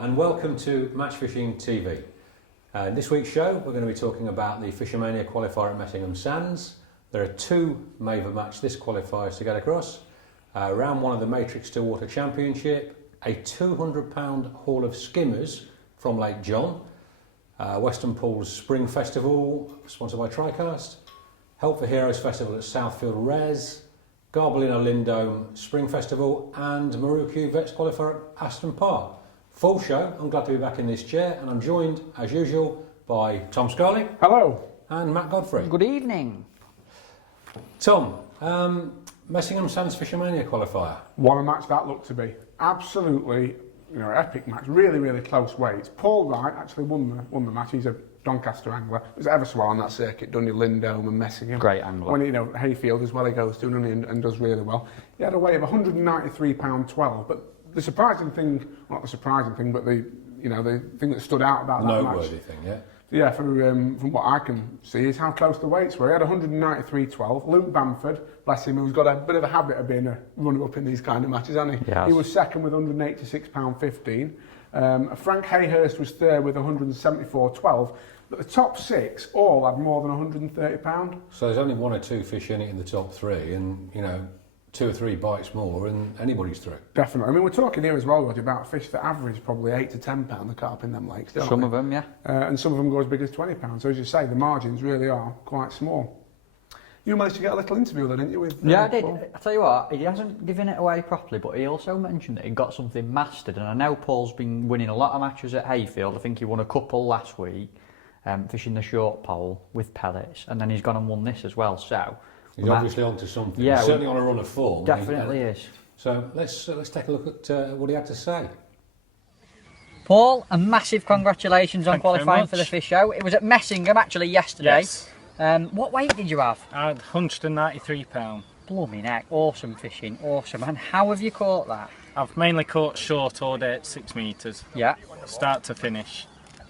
and welcome to Match Fishing TV. In this week's show, we're going to be talking about the Fishermania qualifier at Messingham Sands. There are two Maver Match this qualifiers to get across. Round one of the Matrix Stillwater Championship, a £200 haul of skimmers from Lake John, Western Pools Spring Festival, sponsored by Tricast, Help for Heroes Festival at Southfield Res, Garbalina Lindholme Spring Festival, and Maruku Vets Qualifier at Aston Park. Full show. I'm glad to be back in this chair, and I'm joined, as usual, by Tom Scarley. Hello. And Matt Godfrey. Good evening. Tom, Messingham Sands Fishermania qualifier. What a match that looked to be. Absolutely, epic match. Really, really close weights. Paul Wright actually won the match. He's a Doncaster angler. It was ever so well on that circuit, done your Lindholme and Messingham. Great angler. When Hayfield as well, he goes to and does really well. He had a weight of £193.12, but the surprising thing, not the surprising thing, but the thing that stood out about that match. Noteworthy thing, yeah. Yeah, from what I can see, is how close the weights were. He had 193.12. Luke Bamford, bless him, who's got a bit of a habit of being a runner-up in these kind of matches, hasn't he? Yes. He was second with £186.15. Frank Hayhurst was third with 174.12. But the top six all had more than £130. So there's only one or two fish in it in the top three, and, two or three bites more and anybody's through. Definitely. I mean, we're talking here as well, Roger, about fish that average probably £8 to £10 the carp in them lakes, don't Some they? of them, yeah. And some of them go as big as £20. So as you say, the margins really are quite small. You managed to get a little interview then, didn't you? Yeah, I did. Paul? I tell you what, he hasn't given it away properly, but he also mentioned that he got something mastered. And I know Paul's been winning a lot of matches at Hayfield. I think he won a couple last week, fishing the short pole with pellets, and then he's gone and won this as well. So He's obviously onto something. Yeah, He's certainly on a run of form. Definitely is. So let's take a look at what he had to say. Paul, a massive congratulations on Thank you very qualifying much. for the fish show. It was at Messingham actually yesterday. Yes. What weight did you have? I had £193. Blooming heck, awesome fishing, awesome. And how have you caught that? I've mainly caught short all day at 6 metres, Yeah. start to finish.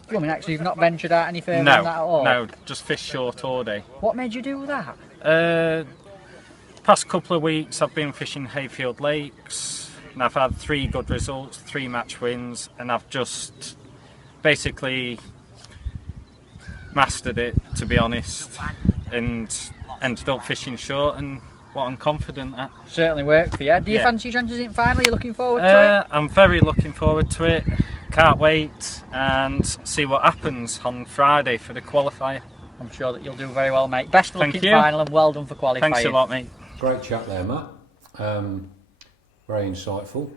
Blooming heck, so you've not ventured out any further than that at all? No, just fish short all day. What made you do that? Past couple of weeks I've been fishing Hayfield Lakes and I've had 3 good results, 3 match wins, and I've just basically mastered it, to be honest, and ended up fishing short, and what I'm confident at. Certainly worked for you. Do you Yeah. fancy your chances in finally? You're looking forward to I'm very looking forward to it. Can't wait and see what happens on Friday for the qualifier. it? I'm sure that you'll do very well, mate. Best of luck Thank in you. final and well done for qualifying. Thanks a lot, mate. Great chat there, Matt. Very insightful.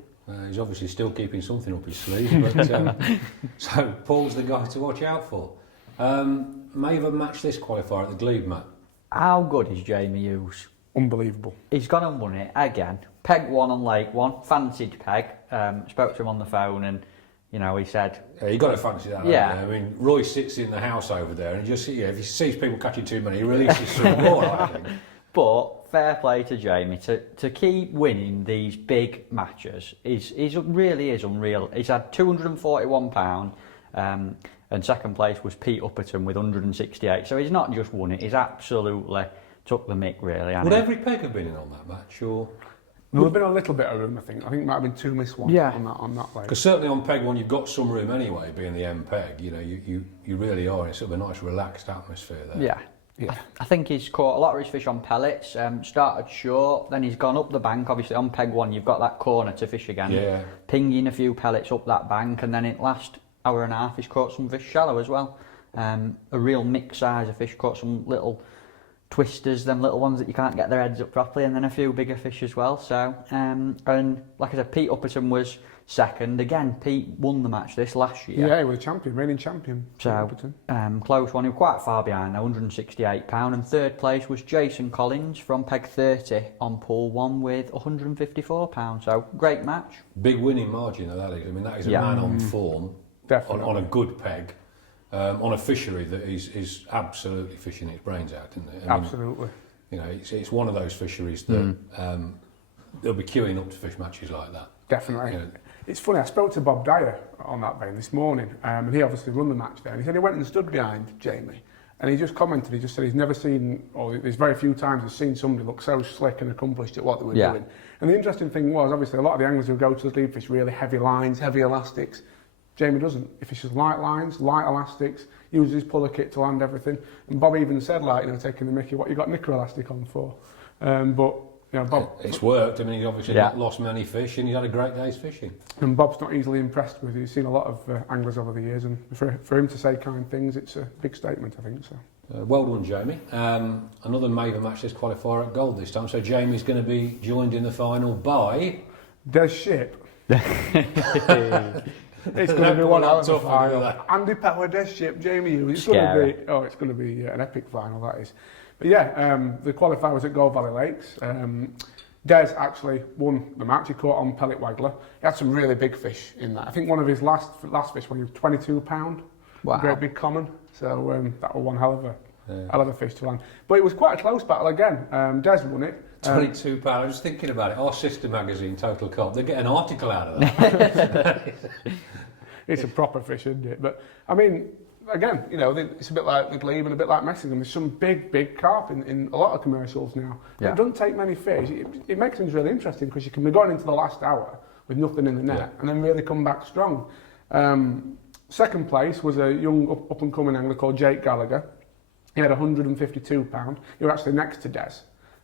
He's obviously still keeping something up his sleeve, but so Paul's the guy to watch out for. Maver Match this qualifier at the Glebe, Matt. How good is Jamie Hughes? Unbelievable. He's gone and won it again. Peg 1 on Lake 1, fancied Peg. Spoke to him on the phone and, he said... Yeah, you got to fancy that. Yeah. Haven't you? I mean, Roy sits in the house over there, and just if he sees people catching too many, he releases some more. I think. But fair play to Jamie to keep winning these big matches. He's really is unreal. He's had £241, and second place was Pete Upperton with 168. So he's not just won it; he's absolutely took the mick, really. Would every peg have been in on that match, or? There'll have been a little bit of room, I think. I think it might have been 2 missed ones Yeah. on that leg. Because certainly on peg 1, you've got some room anyway, being the M peg. You really are in sort of a nice, relaxed atmosphere there. Yeah. I think he's caught a lot of his fish on pellets. Started short, then he's gone up the bank. Obviously on peg 1, you've got that corner to fish again. Yeah. Pinging a few pellets up that bank, and then in the last hour and a half, he's caught some fish shallow as well. A real mixed size of fish. Caught some little twisters, them little ones that you can't get their heads up properly, and then a few bigger fish as well. So, and like I said, Pete Upperton was second. Again, Pete won the match this last year. Yeah, he was a champion, reigning champion. So, close one. He was quite far behind, though, £168. And third place was Jason Collins from Peg 30 on pool 1 with £154. So, great match. Big winning margin, that is. I mean, that is a Yeah. man on form, Definitely. on a good peg, on a fishery that is absolutely fishing its brains out, isn't it? I mean, Absolutely. it's one of those fisheries that they'll be queuing up to fish matches like that. Definitely. Yeah. It's funny, I spoke to Bob Dyer on that vein this morning, and he obviously run the match there, and he said he went and stood behind Jamie, and he just commented, he just said he's never seen, or there's very few times he's seen somebody look so slick and accomplished at what they were doing. And the interesting thing was, obviously, a lot of the anglers who go to the lead fish really heavy lines, heavy elastics. Jamie doesn't. He fishes light lines, light elastics, uses his puller kit to land everything. And Bob even said, like, taking the mickey, what you got knicker elastic on for? But, Bob... It's worked. I mean, he's obviously not lost many fish, and he's had a great day's fishing. And Bob's not easily impressed with it. He's seen a lot of anglers over the years, and for him to say kind things, it's a big statement, I think. So. Well done, Jamie. Another Maver match this qualifier at gold this time. So Jamie's going to be joined in the final by... Dez Ship. It's going to be one hell of a final. Andy Power, Dez Ship, Jamie Hughes. It's going to be an epic final, that is. But the qualifier was at Gold Valley Lakes. Dez actually won the match. He caught on pellet waggler. He had some really big fish in that. I think one of his last fish when he was £22. Wow. A great big common. So that was one hell of a fish to land. But it was quite a close battle again. Dez won it. £22. I was thinking about it. Our sister magazine, Total Cop, they get an article out of that. It's a proper fish, isn't it? But I mean, again, it's a bit like the Glebe and a bit like Messingham. There's some big carp in a lot of commercials now. Yeah. It doesn't take many fish. It makes things really interesting because you can be going into the last hour with nothing in the net and then really come back strong. Second place was a young up-and-coming angler called Jake Gallagher. He had £152. He was actually next to Dez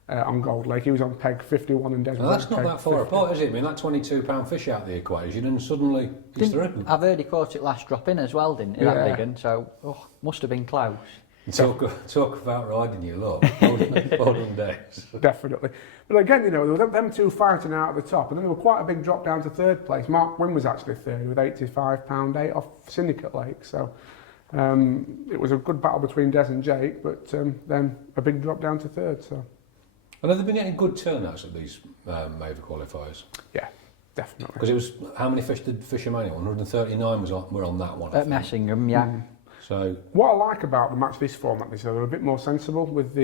on Gold Lake. He was on peg 51 and Dez was on that's not peg that far 50. apart, is it? I mean, that £22 fish out of the equation and suddenly he's through. I've heard he caught it last drop in as well, didn't he? That big one, so must have been close. Talk about riding your luck. Olden days. Definitely. But again, there were them two fighting out at the top, and then there were quite a big drop down to third place. Mark Wynn was actually third with £85.8 off Syndicate Lake, so it was a good battle between Dez and Jake, but then a big drop down to third. So. And have there been any good turnouts at these Maver qualifiers? Yeah, definitely. Because it was, how many fish did Fishermania? 139 were on that one. At Messingham, yeah. So what I like about the match this format is they're a bit more sensible with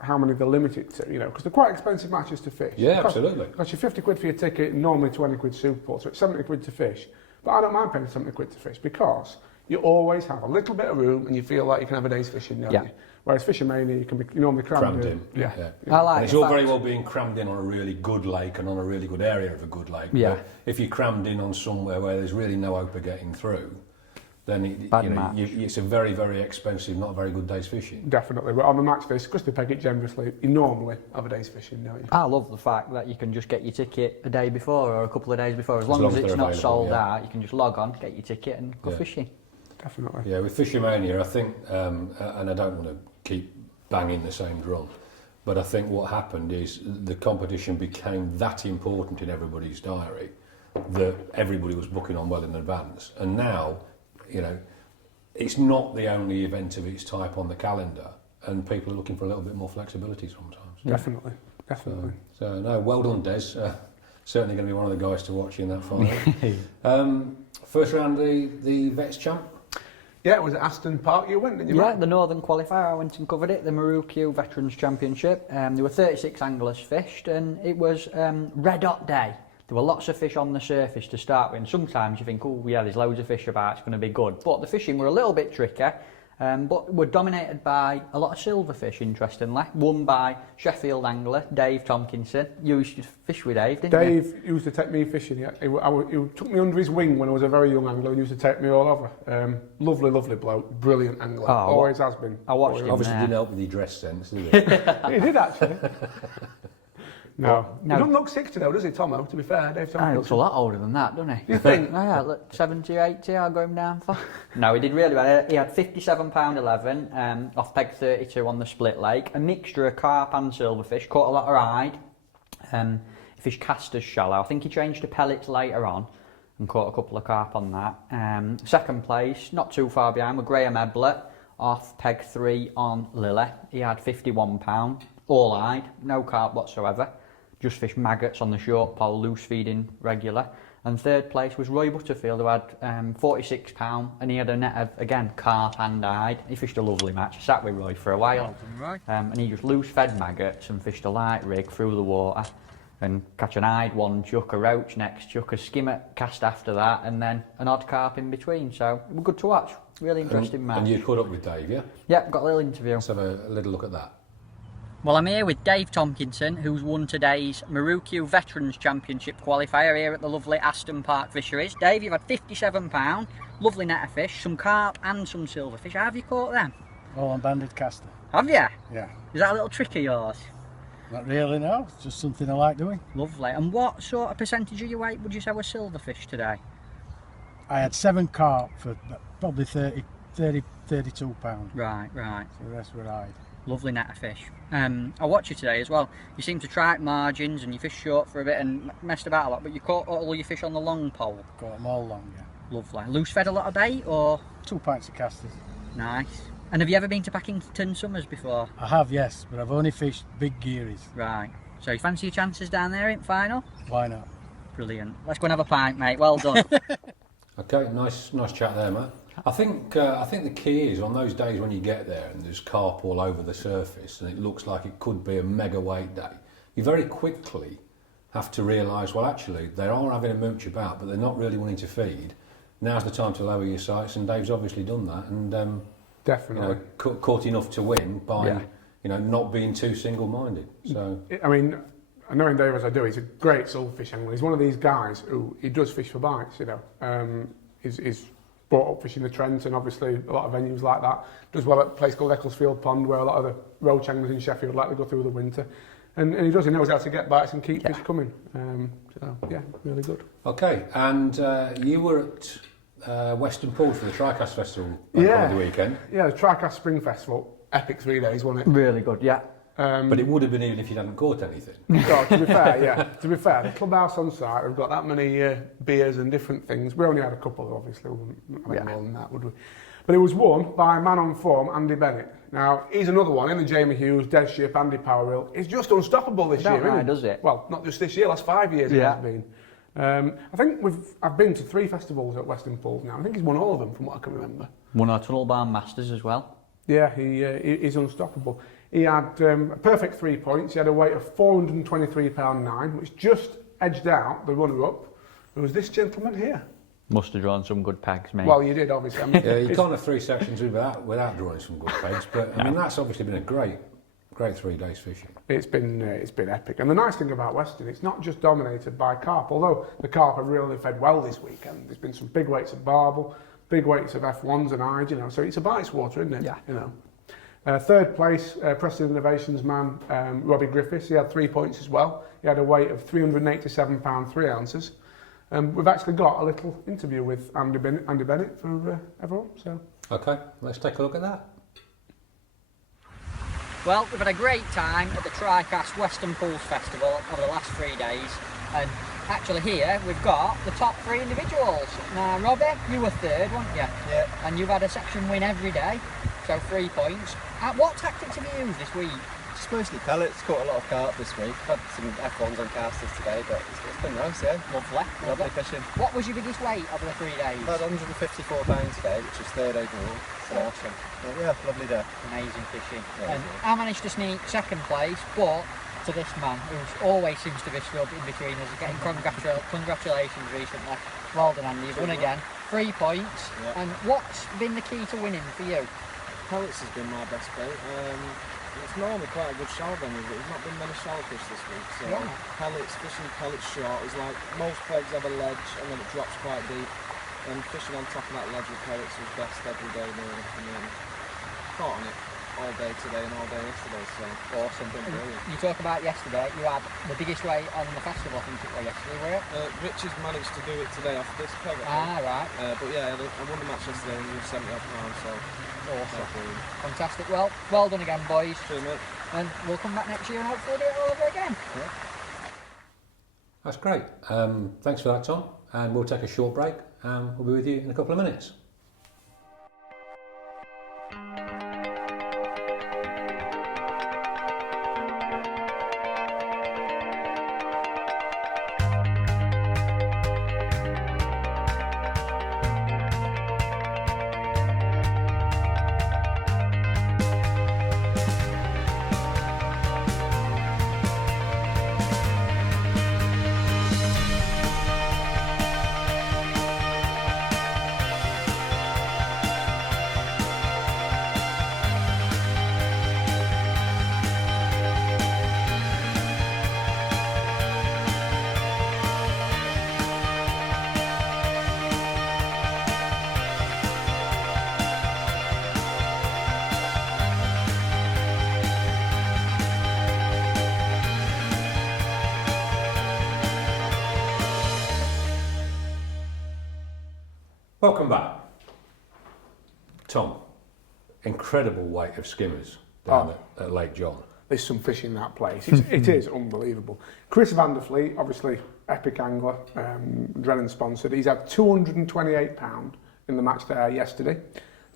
how many they're limited to, because they're quite expensive matches to fish. Yeah, absolutely. Because you're 50 quid for your ticket, normally 20 quid super, so it's 70 quid to fish. But I don't mind paying 70 quid to fish because you always have a little bit of room and you feel like you can have a day's fishing, don't you? Whereas Fishermania, you can be normally crammed in. Yeah. I like and it's all very well being crammed in on a really good lake and on a really good area of a good lake. Yeah. But if you're crammed in on somewhere where there's really no hope of getting through, then it's a very, very expensive, not a very good day's fishing. Definitely. But on the match days, because they peg it generously, you normally have a day's fishing, don't you? I love the fact that you can just get your ticket a day before or a couple of days before. As long as it's not sold out, you can just log on, get your ticket and go fishing. Definitely. Yeah, with Fishermania, I think, and I don't want to keep banging the same drum, but I think what happened is the competition became that important in everybody's diary that everybody was booking on well in advance. And now, it's not the only event of its type on the calendar, and people are looking for a little bit more flexibility sometimes. Definitely. So no, well done, Des. Certainly going to be one of the guys to watch in that final. First round, the Vets Champ. Yeah, it was at Aston Park you went, didn't you? Yeah, the Northern Qualifier, I went and covered it, the Maruku Veterans Championship. There were 36 anglers fished and it was red hot day. There were lots of fish on the surface to start with, and sometimes you think, oh yeah, there's loads of fish about, it's going to be good. But the fishing were a little bit tricky, but were dominated by a lot of silverfish, interestingly. Won by Sheffield angler Dave Tomkinson. You used to fish with Dave, didn't you? Dave used to take me fishing. He took me under his wing when I was a very young angler and used to take me all over. Lovely bloke, brilliant angler. Always has been. I watched him. Obviously didn't help with your dress sense, did it? He did actually. No. He doesn't look 60 though, does he, Tomo? To be fair, Dave Tomkinson. He looks a lot older than that, doesn't he? You think? Oh, yeah, look, 70, 80, I'll go him down for. No, he did really well. He had £57.11 off peg 32 on the split lake. A mixture of carp and silverfish. Caught a lot of hide. He fished casters shallow. I think he changed to pellets later on and caught a couple of carp on that. Second place, not too far behind, with Graham Eblett off peg 3 on Lily. He had £51. All hide, no carp whatsoever. Just fished maggots on the short pole, loose feeding regular. And third place was Roy Butterfield, who had £46, and he had a net of, again, carp and hide. He fished a lovely match. I sat with Roy for a while, and he just loose fed maggots and fished a light rig through the water and catch an hide one chuck, a roach next chuck, a skimmer cast after that, and then an odd carp in between. So it was good to watch. Really interesting match. And you caught up with Dave, yeah? Yeah, got a little interview. Let's have a little look at that. Well, I'm here with Dave Tompkinson, who's won today's Maruku Veterans Championship qualifier here at the lovely Aston Park Fisheries. Dave, you've had £57, lovely net of fish, some carp and some silverfish. How have you caught them? All on banded caster. Have you? Yeah. Is that a little trick of yours? Not really, no. It's just something I like doing. Lovely. And what sort of percentage of your weight would you say was silverfish today? I had 7 carp for probably 32 pounds. Right. So the rest were eyed. Lovely net of fish. I watched you today as well. You seem to try margins and you fish short for a bit and messed about a lot, but you caught all your fish on the long pole. Got them all long, yeah. Lovely. Loose fed a lot of bait or? 2 pints of casters. Nice. And have you ever been to Packington Summers before? I have, yes, but I've only fished big gearies. Right. So you fancy your chances down there in final? Why not? Brilliant. Let's go and have a pint, mate. Well done. Okay, nice chat there, Matt. I think the key is on those days when you get there and there's carp all over the surface and it looks like it could be a mega weight day, you very quickly have to realise, well, actually, they are having a mooch about, but they're not really wanting to feed. Now's the time to lower your sights, and Dave's obviously done that, and Definitely. caught enough to win by not being too single-minded. So I mean, knowing Dave as I do, he's a great silverfish angler. He's one of these guys who he does fish for bites. He's brought up fishing the Trent and obviously a lot of venues like that. Does well at a place called Ecclesfield Pond, where a lot of the roach anglers in Sheffield like to go through the winter. And he knows how to get bites and keep fish coming. Really good. okay, and you were at Western Pools for the Tricast Festival on the weekend. Yeah, the Tricast Spring Festival, epic 3 days, wasn't it? Really good, yeah. But it would have been even if you hadn't caught anything. So, to be fair, the clubhouse on site, we've got that many beers and different things. We only had a couple, obviously. We wouldn't have more than that, would we? But it was won by a man on form, Andy Bennett. Now, he's another one in the Jamie Hughes, Dez Ship, Andy Powerhill. He's just unstoppable this year, isn't he? Does it? Well, not just this year, last 5 years it has been. I think I've been to 3 festivals at Western Pools now. I think he's won all of them, from what I can remember. Won our Tunnel Barn Masters as well. Yeah, he's unstoppable. He had a perfect 3 points. He had a weight of £423.9, which just edged out the runner-up. There was this gentleman here. Must have drawn some good pegs, mate. Well, you did, obviously. I mean, Yeah, you can't have 3 sections without drawing some good pegs. But I mean, that's obviously been a great 3 days fishing. it's been epic. And the nice thing about Western, it's not just dominated by carp. Although the carp have really fed well this weekend. There's been some big weights of barbel, big weights of F1s and Ides, so it's a bites water, isn't it? Yeah. Third place, Preston Innovations man, Robbie Griffiths. He had 3 points as well. He had a weight of £387 3 ounces. We've actually got a little interview with Andy Bennett for everyone. So. Okay, let's take a look at that. Well, we've had a great time at the Tricast Western Pools Festival over the last 3 days, and actually here we've got the top 3 individuals. Now, Robbie, you were 3rd, weren't you? Yeah. And you've had a section win every day, so 3 points. What tactics have you used this week? Just mostly pellets, caught a lot of carp this week. Had some F1s on casters today, but it's been nice, yeah. Lovely fishing. What was your biggest weight over the 3 days? I've had £154 today, which was 3rd overall. So, Awesome. yeah, lovely day. Amazing fishing. Yeah, And I managed to sneak 2nd place, but to this man, who always seems to be scrubbed in between us, getting congratulations recently. Well done, Andy, you've won again. 3 points. Yeah. And what's been the key to winning for you? Pellets has been my best bait. It's normally quite a good shallow venue, but there's not been many shallow fish this week. So pellets, fishing pellets short is like most pegs have a ledge and then it drops quite deep. And fishing on top of that ledge with pellets was best every day really. And then caught on it all day today and all day yesterday. So Awesome. been brilliant. You talk about yesterday, you had the biggest weight on the festival, I think it was yesterday, were it? Rich has managed to do it today off this peg. I think. Right. But yeah, I won the match yesterday and he was 70 odd pounds, so Awesome. Fantastic. Well done again, boys. Cheers, mate. And we'll come back next year and hopefully do it all over again. Yeah. That's great. Thanks for that, Tom. And we'll take a short break. We'll be with you in a couple of minutes. Welcome back. Tom, incredible weight of skimmers down at Lake John. There's some fish in that place. It is unbelievable. Chris Vanderfleet, obviously epic angler, Drennan sponsored. He's had £228 in the match there yesterday.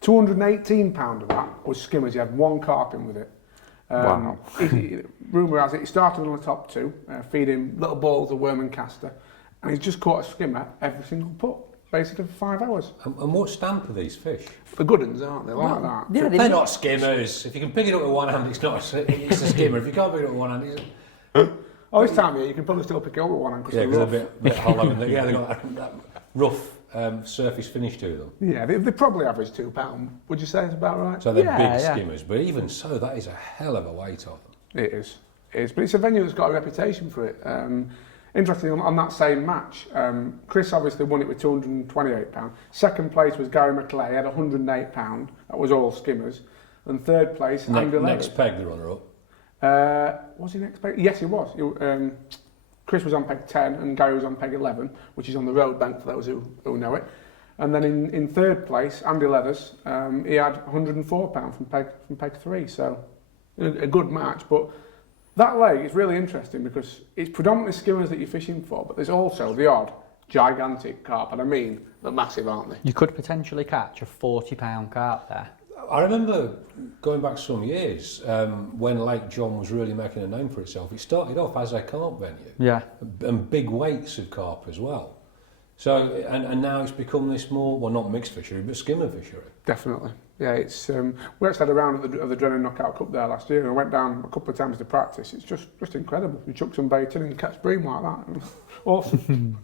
£218 of that was skimmers. He had one carp in with it. Wow. Rumour has it, he started on the top two, feeding little balls of worm and castor, and he's just caught a skimmer every single put, basically for 5 hours. And what stamp are these fish? The good ones, aren't they? Like that. Yeah, They're not skimmers. If you can pick it up with one hand, it's not. It's a skimmer. If you can't pick it up with one hand, it's. Oh, this time of year, you can probably still pick it up with one hand. Yeah, because they're a bit hollow. And they've got that rough surface finish to them. Yeah, they probably average £2. Would you say it's about right? So they're big skimmers, but even so, that is a hell of a weight of them. It is. But it's a venue that's got a reputation for it. Interestingly, on that same match, Chris obviously won it with £228. Second place was Gary McClay, he had £108. That was all skimmers. And third place, Andrew Next peg, the runner-up. Was he next peg? Yes, he was. Chris was on peg 10 and Gary was on peg 11, which is on the road bank for those who know it. And then in third place, Andy Leathers, he had £104 from peg 3. So a good match, but that lake is really interesting because it's predominantly skimmers that you're fishing for, but there's also the odd gigantic carp, and I mean, they're massive, aren't they? You could potentially catch a £40 carp there. I remember going back some years when Lake John was really making a name for itself. It started off as a carp venue. Yeah. And big weights of carp as well. So, and now it's become this more, well, not mixed fishery, but skimmer fishery. Definitely. Yeah, it's we actually had a round of the Drennan Knockout Cup there last year, and I went down a couple of times to practice. It's just incredible. You chuck some bait in and catch bream like that. Awesome.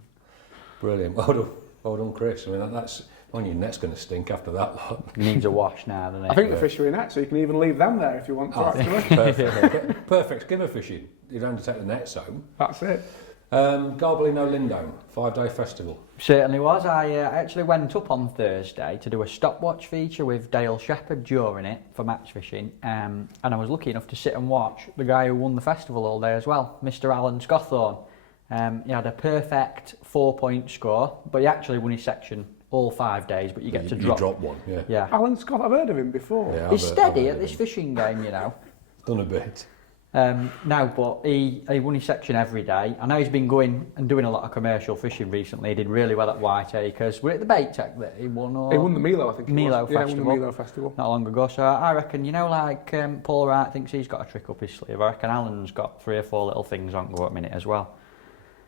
Brilliant. Well done, Chris. I mean, that's on your net's going to stink after that lot. It needs a wash now, doesn't it? I think the fish are in net, so you can even leave them there if you want to. Actually, perfect skimmer fishing. You don't have to take the nets home. That's it. Garbalino Lindholme 5-day festival. Certainly was. I actually went up on Thursday to do a stopwatch feature with Dale Shepherd during it for match fishing, and I was lucky enough to sit and watch the guy who won the festival all day as well, Mr. Alan Scawthorne. He had a perfect 4-point score, but he actually won his section all 5 days, but you get to drop. You drop one, yeah. Alan Scott, I've heard of him before. Yeah, he's steady at this fishing game, you know. Done a bit. No, but he won his section every day. I know he's been going and doing a lot of commercial fishing recently. He did really well at Whiteacres. Were it the Bait Tech that he won? Or? He won the Milo, I think. Milo Festival. Yeah, he won the Milo Festival. Not long ago. So I reckon, you know, like Paul Wright thinks he's got a trick up his sleeve. I reckon Alan's got 3 or 4 little things on go at a minute as well.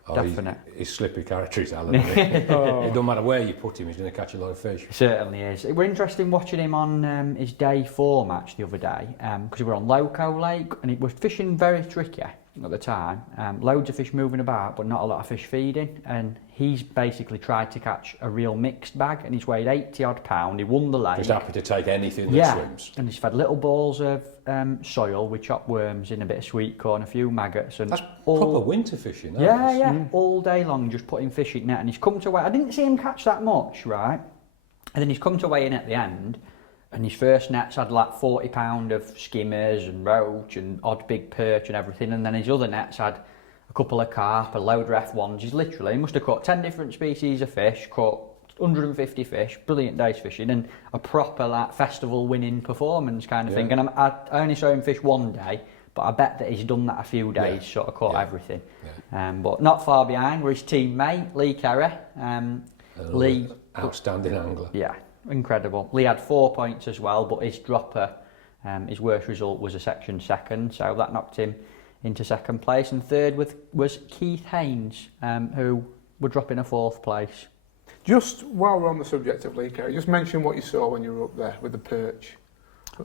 Oh, Definite. He's slippery character, is Alan. It doesn't matter where you put him, he's going to catch a lot of fish. Certainly is. It was interesting watching him on his day 4 match the other day, because we were on Loco Lake and it was fishing very tricky at the time. Loads of fish moving about, but not a lot of fish feeding. And he's basically tried to catch a real mixed bag, and he's weighed 80 odd pound. He won the lake. He's happy to take anything that swims. And he's fed little balls of soil with chopped worms in, a bit of sweet corn, a few maggots, and that's proper winter fishing. All day long, just putting fish in net. And he's come to weigh. I didn't see him catch that much, right? And then he's come to weigh in at the end, and his first net's had like 40 pound of skimmers and roach and odd big perch and everything, and then his other net's had a couple of carp, a load of F1s. He must have caught 10 different species of fish, caught 150 fish, brilliant day's fishing, and a proper like festival winning performance kind of thing. And I only saw him fish one day, but I bet that he's done that a few days, sort of caught everything. But not far behind were his teammate Lee Kerry. Lee, outstanding angler. Yeah, incredible. Lee had 4 points as well, but his dropper, his worst result was a section second, so that knocked him into second place. And third was Keith Haynes, who were dropping a 4th place. Just while we're on the subject of Lee Kerry, just mention what you saw when you were up there with the perch.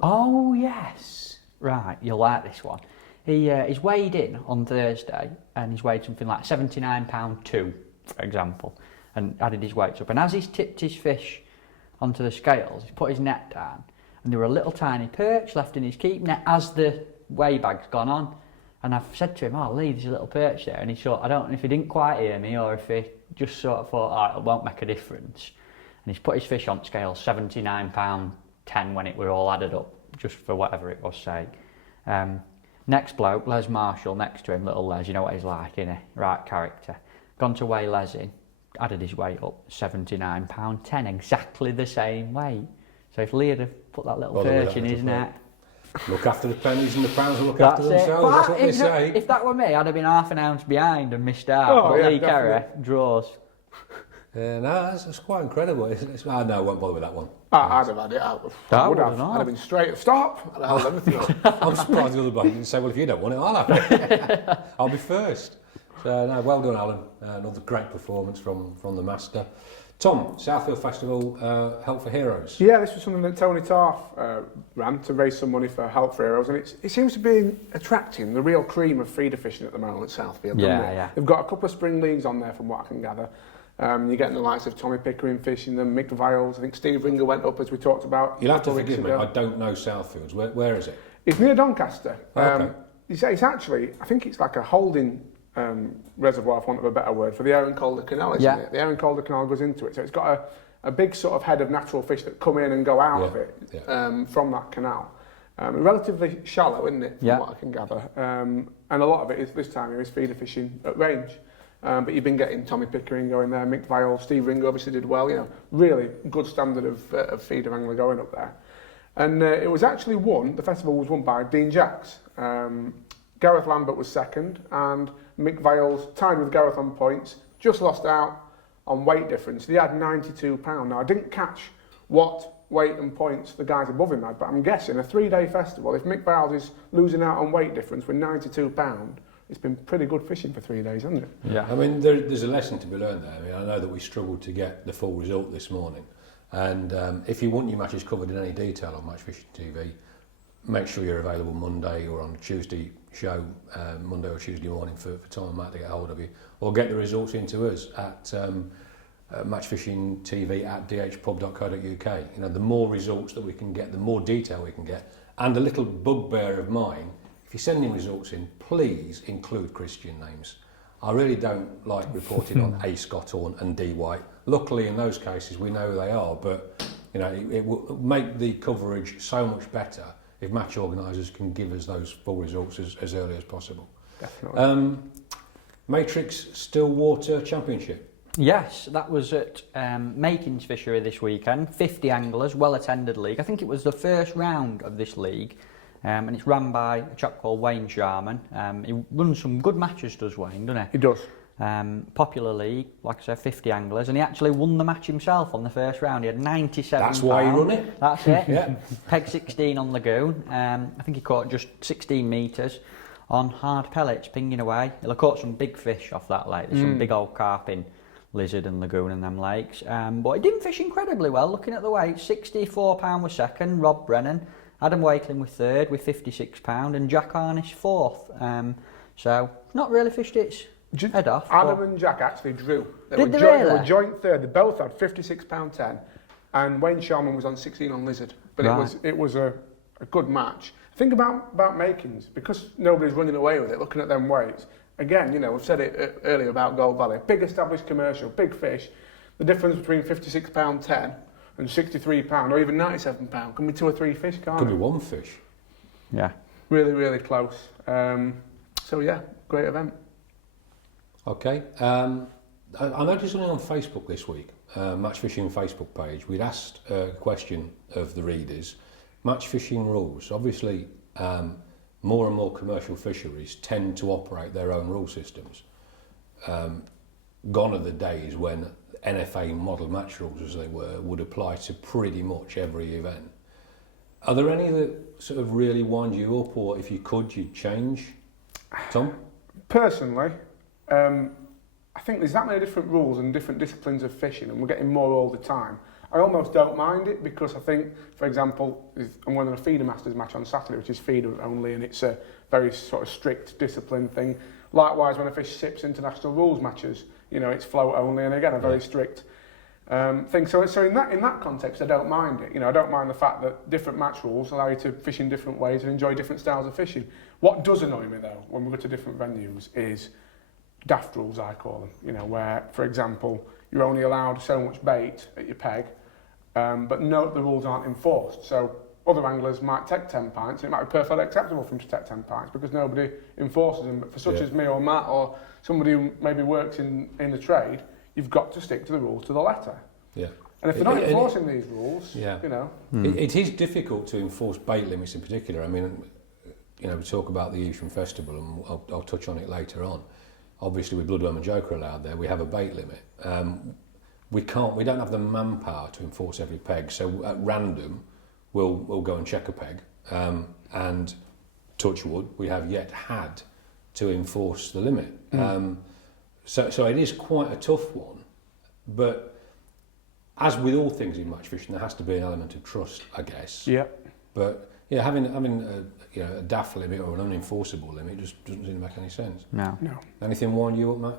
Oh yes, right. You'll like this one. He's weighed in on Thursday, and he's weighed something like £79.2, for example, and added his weights up. And as he's tipped his fish onto the scales, he's put his net down, and there were a little tiny perch left in his keep net as the weigh bag's gone on. And I've said to him, "Oh, Lee, there's a little perch there." And he thought, I don't know if he didn't quite hear me or if he just sort of thought, it won't make a difference. And he's put his fish on scale, £79.10 when it were all added up, just for whatever it was sake. Next bloke, Les Marshall, next to him, little Les, you know what he's like, innit? Right character. Gone to weigh Les in. added his weight up, £79.10, exactly the same weight. So if Lee had put that little perch in his net... Look after the pennies and the pounds will look after themselves, that's what they say. If that were me, I'd have been half an ounce behind and missed out. But Lee Carey draws. No, that's quite incredible. No, I won't bother with that one. I'd have had it out. I would have. I'd have been straight. Stop! I'd have held everything up. I'm surprised the other bloke didn't say, well, if you don't want it, I'll have it. I'll be first. So, no, well done, Alan. Another great performance from the master. Tom, Southfield Festival, Help for Heroes. Yeah, this was something that Tony Tarff ran to raise some money for Help for Heroes, and it seems to be attracting the real cream of feeder fishing at the moment at Southfield. Yeah. They've got a couple of spring leagues on there, from what I can gather. You're getting the likes of Tommy Pickering fishing them, Mick Viles. I think Steve Ringer went up, as we talked about. You'll have to forgive me, I don't know Southfields. Where is it? It's near Doncaster. Okay. It's actually, I think it's like a holding reservoir, for want of a better word, for the Aaron Calder Canal, isn't it? The Aaron Calder Canal goes into it, so it's got a big sort of head of natural fish that come in and go out of it from that canal. Relatively shallow, isn't it, from what I can gather? And a lot of it is, this time here, is feeder fishing at range. But you've been getting Tommy Pickering going there, Mick Viles, Steve Ringo obviously did well, really good standard of feeder angler going up there. And it was actually the festival was won by Dean Jacks. Gareth Lambert was second, and Mick Viles tied with Gareth on points, just lost out on weight difference. He had £92. Now, I didn't catch what weight and points the guys above him had, but I'm guessing a 3-day festival, if Mick Viles is losing out on weight difference with £92, it's been pretty good fishing for 3 days, hasn't it? Yeah. I mean, there's a lesson to be learned there. I mean, I know that we struggled to get the full result this morning, and if you want your matches covered in any detail on Match Fishing TV, make sure you're available Monday or on Tuesday show, Monday or Tuesday morning for Tom and Matt to get hold of you, or get the results into us at matchfishingtv@dhpub.co.uk. The more results that we can get, the more detail we can get, and a little bugbear of mine, if you're sending results in, please include Christian names. I really don't like reporting on A. Scotthorne and D. White. Luckily, in those cases, we know who they are, but it will make the coverage so much better if match organisers can give us those full results as early as possible. Definitely. Matrix Stillwater Championship. Yes, that was at Makins Fishery this weekend. 50 anglers, well-attended league. I think it was the first round of this league, and it's run by a chap called Wayne Sharman. He runs some good matches, does Wayne, doesn't he? He does. Popular league, like I said, 50 anglers, and he actually won the match himself on the first round. He had 97 That's why he run it. That's it. Yeah. Peg 16 on lagoon. I think he caught just 16 metres on hard pellets, pinging away. He'll have caught some big fish off that lake. There's some big old carp in Lizard and Lagoon and them lakes. But he didn't fish incredibly well, looking at the weight. £64 was second, Rob Brennan. Adam Wakeling was third with £56, and Jack Harnish fourth. So, not really fished its head off. Adam and Jack actually drew. They were joint third. They both had £56.10, and Wayne Sharman was on 16 on Lizard. But it was a good match. Think about Makins, because nobody's running away with it, looking at them weights. Again, we've said it earlier about Gold Valley. Big established commercial, big fish. The difference between £56.10 and £63 or even £97 can be 2 or 3 fish, can't it? Could be one fish. Yeah. Really, really close. So yeah, great event. Okay. I noticed something on Facebook this week, Match Fishing Facebook page. We'd asked a question of the readers, match fishing rules. Obviously, more and more commercial fisheries tend to operate their own rule systems. Gone are the days when NFA model match rules, as they were, would apply to pretty much every event. Are there any that sort of really wind you up, or if you could, you'd change? Tom? Personally, I think there's that many different rules and different disciplines of fishing, and we're getting more all the time. I almost don't mind it, because I think, for example, I'm running a feeder masters match on Saturday, which is feeder only, and it's a very sort of strict discipline thing. Likewise, when I fish SIPS international rules matches, it's float only, and again, a very strict thing. So in that context, I don't mind it. I don't mind the fact that different match rules allow you to fish in different ways and enjoy different styles of fishing. What does annoy me, though, when we go to different venues, is daft rules, I call them. Where, for example, you're only allowed so much bait at your peg, but the rules aren't enforced. So other anglers might take 10 pints, and it might be perfectly acceptable for them to take 10 pints because nobody enforces them. But for such as me or Matt or somebody who maybe works in the trade, you've got to stick to the rules to the letter. Yeah. And if they're not enforcing these rules, you know. It is difficult to enforce bait limits in particular. I mean, you know, we talk about the Evesham Festival, and I'll touch on it later on. Obviously, with Bloodworm and Joker allowed there, we have a bait limit. We don't have the manpower to enforce every peg, so at random, we'll go and check a peg. And touch wood, we have yet had to enforce the limit. So it is quite a tough one, but as with all things in match fishing, there has to be an element of trust, I guess. Yeah. But yeah, having a daft limit or an unenforceable limit just doesn't seem to make any sense. No. Anything wind you up, Matt?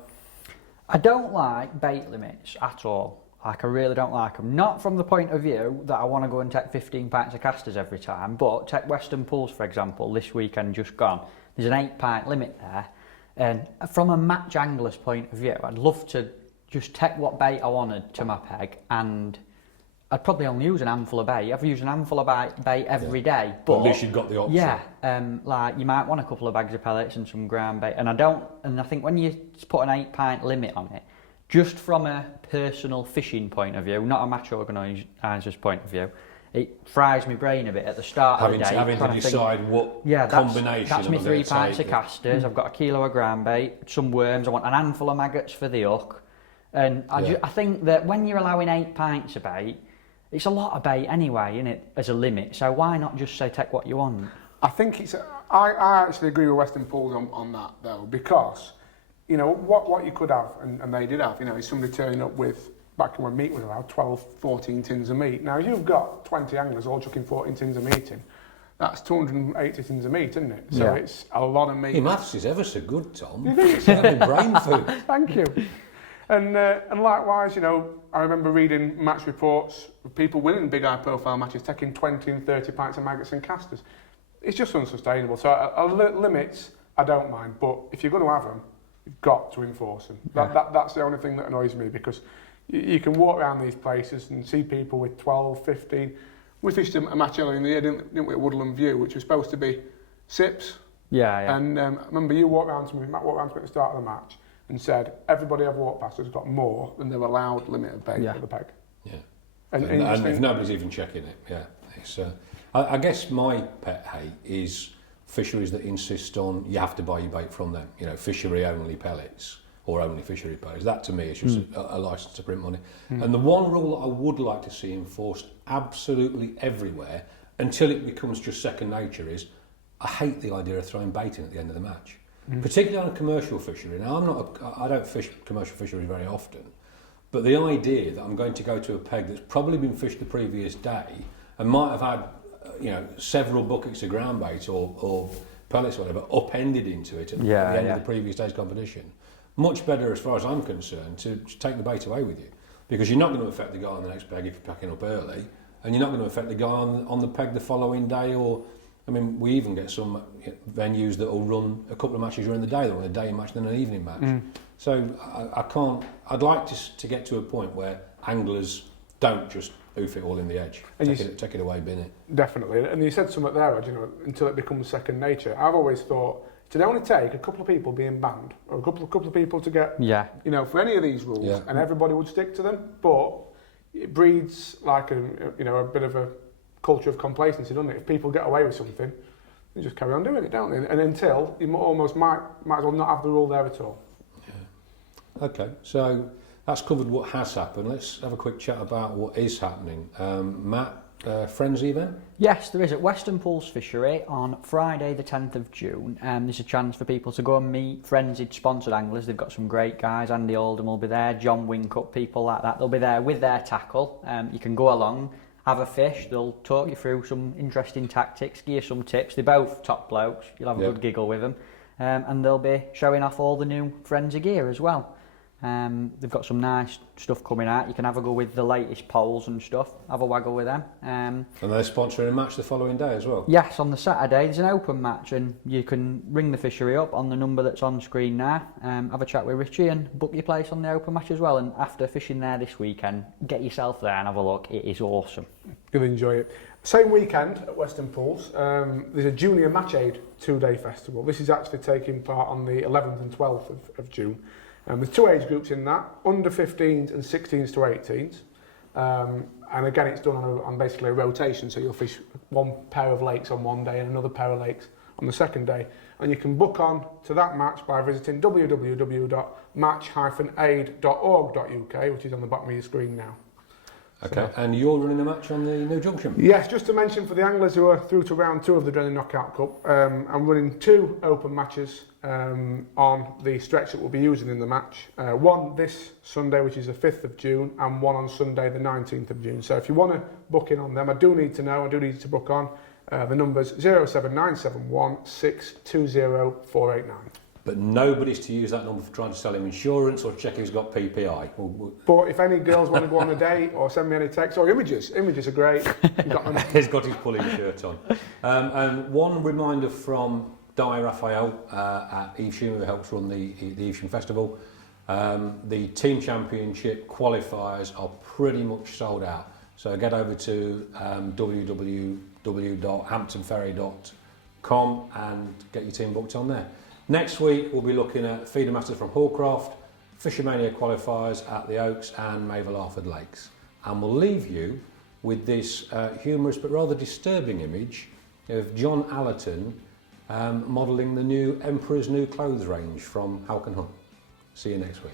I don't like bait limits at all. Like, I really don't like them. Not from the point of view that I want to go and take 15 pints of casters every time, but take Western Pools, for example, this weekend just gone. There's an 8-pint limit there. And from a match angler's point of view, I'd love to just take what bait I wanted to my peg, and I'd probably only use an handful of bait. I've used an handful of bait every day. But at least you've got the option. Yeah, like you might want a couple of bags of pellets and some ground bait. And I think when you put an 8-pint limit on it, just from a personal fishing point of view, not a match organiser's point of view, it fries my brain a bit at the start of the day. Having to decide what combination. That's me 3 pints of casters, I've got a kilo of ground bait, some worms, I want an handful of maggots for the hook. And I think that when you're allowing 8 pints of bait, it's a lot of bait anyway, isn't it, as a limit? So why not just say take what you want? I think I actually agree with Western Pools on that though, because you know what you could have, and they did have, you know, is somebody turning up with, back when meat was allowed, 12, 14 tins of meat. Now you've got 20 anglers all chucking 14 tins of meat in. That's 280 tins of meat, isn't it? So it's a lot of meat. Your maths is ever so good, Tom. You think it's having brain food. Thank you. And likewise, you know, I remember reading match reports of people winning big high-profile matches, taking 20 and 30 pints of maggots and casters. It's just unsustainable. So limits, I don't mind, but if you're going to have them, you've got to enforce them. That's the only thing that annoys me, because you can walk around these places and see people with 12, 15. We fished a match earlier in the year, didn't we, at Woodland View, which was supposed to be sips. Yeah. And I remember Matt walked around to me at the start of the match and said, everybody I've walked past has got more than their allowed limit of bait for the peg. Yeah. And if nobody's even checking it, it's, I guess my pet hate is fisheries that insist on you have to buy your bait from them. You know, fishery only pellets or only fishery pellets. That to me is just a license to print money. And the one rule that I would like to see enforced absolutely everywhere until it becomes just second nature is I hate the idea of throwing bait in at the end of the match. Particularly on a commercial fishery. Now, I don't fish commercial fisheries very often, but the idea that I'm going to go to a peg that's probably been fished the previous day and might have had, several buckets of ground bait or pellets or whatever upended into it at the end of the previous day's competition. Much better, as far as I'm concerned, to take the bait away with you, because you're not going to affect the guy on the next peg if you're packing up early, and you're not going to affect the guy on the peg the following day. Or I mean, we even get some venues that will run a couple of matches during the day. They'll run a day match then an evening match. So I can't. I'd like to get to a point where anglers don't just oof it all in the edge. Take it away, bin it. Definitely. And you said something there, until it becomes second nature. I've always thought it'd only take a couple of people being banned, or a couple of people to get, for any of these rules, and everybody would stick to them. But it breeds like a bit of a culture of complacency, doesn't it? If people get away with something, they just carry on doing it, don't they? And until you almost might as well not have the rule there at all. Yeah. Okay, so that's covered what has happened. Let's have a quick chat about what is happening. Matt, Frenzy event? Yes, there is at Western Pools Fishery on Friday the 10th of June. There's a chance for people to go and meet frenzied sponsored anglers. They've got some great guys. Andy Oldham will be there, John Wincup, people like that. They'll be there with their tackle. You can go along, have a fish. They'll talk you through some interesting tactics, give you some tips. They're both top blokes. You'll have a good giggle with them. And they'll be showing off all the new Frenzy gear as well. They've got some nice stuff coming out. You can have a go with the latest poles and stuff. Have a waggle with them. And they're sponsoring a match the following day as well? Yes, on the Saturday there's an open match, and you can ring the fishery up on the number that's on screen now. Have a chat with Richie and book your place on the open match as well. And after fishing there this weekend, get yourself there and have a look. It is awesome. You'll enjoy it. Same weekend at Western Pools, there's a Junior Match Aid 2-day festival. This is actually taking part on the 11th and 12th of June. There's 2 age groups in that, under 15s and 16s to 18s. And again, it's done on basically a rotation, so you'll fish one pair of lakes on one day and another pair of lakes on the second day. And you can book on to that match by visiting www.match-aid.org.uk, which is on the bottom of your screen now. Okay, and you're running a match on the New Junction? Yes, just to mention for the anglers who are through to round 2 of the Drennan Knockout Cup, I'm running 2 open matches on the stretch that we'll be using in the match. One this Sunday, which is the 5th of June, and one on Sunday, the 19th of June. So if you want to book in on them, I do need to book on. The number's 07971 620 489. But nobody's to use that number for trying to sell him insurance or check if he's got PPI. But if any girls want to go on a date or send me any texts or images are great. He's got his pulling shirt on. And one reminder from Di Raphael at Evesham, who helps run the Evesham Festival. The team championship qualifiers are pretty much sold out. So get over to www.hamptonferry.com and get your team booked on there. Next week we'll be looking at feeder masters from Hallcroft, Fishermania qualifiers at the Oaks and Mayville Arford Lakes. And we'll leave you with this humorous but rather disturbing image of John Allerton modelling the new Emperor's New Clothes range from Halcon Hunt. See you next week.